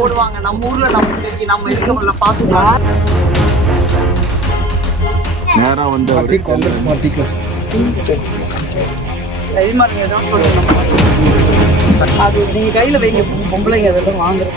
போடுவாங்க. நம்ம ஊர்ல நமக்கு தெரியும், நம்ம இருக்கவங்கள பாத்துக்கலாம். நேரா வந்து கைமாரிங்க தான் சொல்லணும். அது நீங்க கையில வைங்க, பொம்பளைங்க அதெல்லாம் வாங்குறது.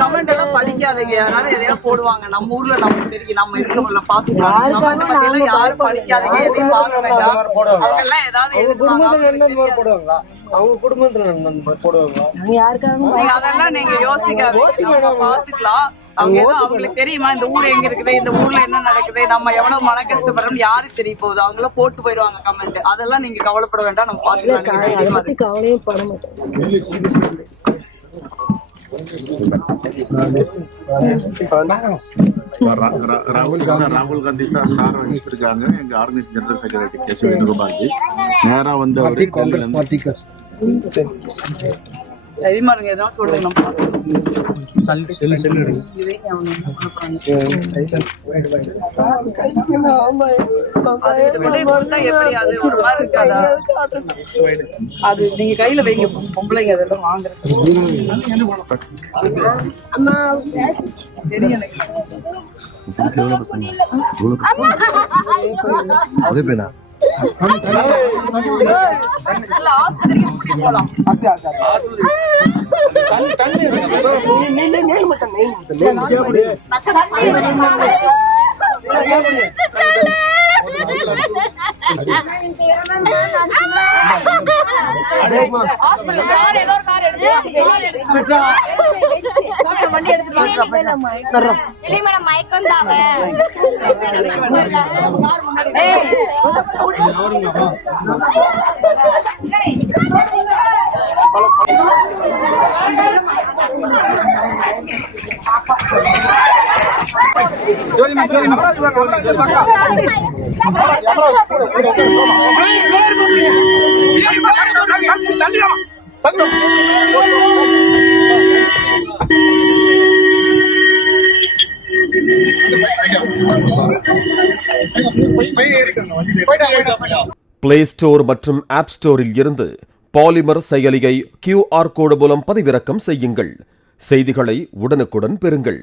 கமெண்ட் எல்லாம் படிக்காதீங்க. யாராவது எதையா போடுவாங்க. நம்ம ஊர்ல நமக்கு தெரியும், நம்ம இருக்கவங்கள பாத்துக்கலாம். கமெண்ட் பத்தியெல்லாம் யாரும் படிக்காதீங்க, எதையும் பார்க்க வேண்டாம். அவங்க எல்லாம் ஏதாவது போடுவாங்களா, அவங்க குடும்பத்துல போடுவாங்களா, நீங்க அதெல்லாம் நீங்க யோசிக்காதீங்க, பாத்துக்கலாம். அவங்க ஏதோ அவங்களுக்கு தெரியுமா இந்த ஊர் எங்க இருக்குது, இந்த ஊர்ல என்ன நடக்குது, நம்ம எவ்வளவு மன கஷ்டப்படுறோம் யாரு தெரிய போகுது, அவங்கள போட்டு போயிருவாங்க கமெண்ட். அதெல்லாம் நீங்க கவலைப்பட வேண்டாம், நம்ம பாத்துக்கலாம். கவலையும் பட மாட்டோம். ராகுல் காந்தி சார் அனுப்பிச்சிருக்காங்க. எங்க ஆர்கனைஸ் ஜெனரல் செக்ரட்டரி கேசி வேணுகோபால்ஜி நேரா வந்து கைமாரிங்க தான் சொல்றேன். அது நீங்க கையில வைங்க, பொம்பளைங்க அதெல்லாம் வாங்குறது. ஆஸ்பத்திரிக்கு போலாம். பிளே ஸ்டோர் மற்றும் ஆப் ஸ்டோரில் இருந்து பாலிமர் செயலியை QR கோடு மூலம் பதிவிறக்கம் செய்யுங்கள். செய்திகளை உடனுக்குடன் பெறுங்கள்.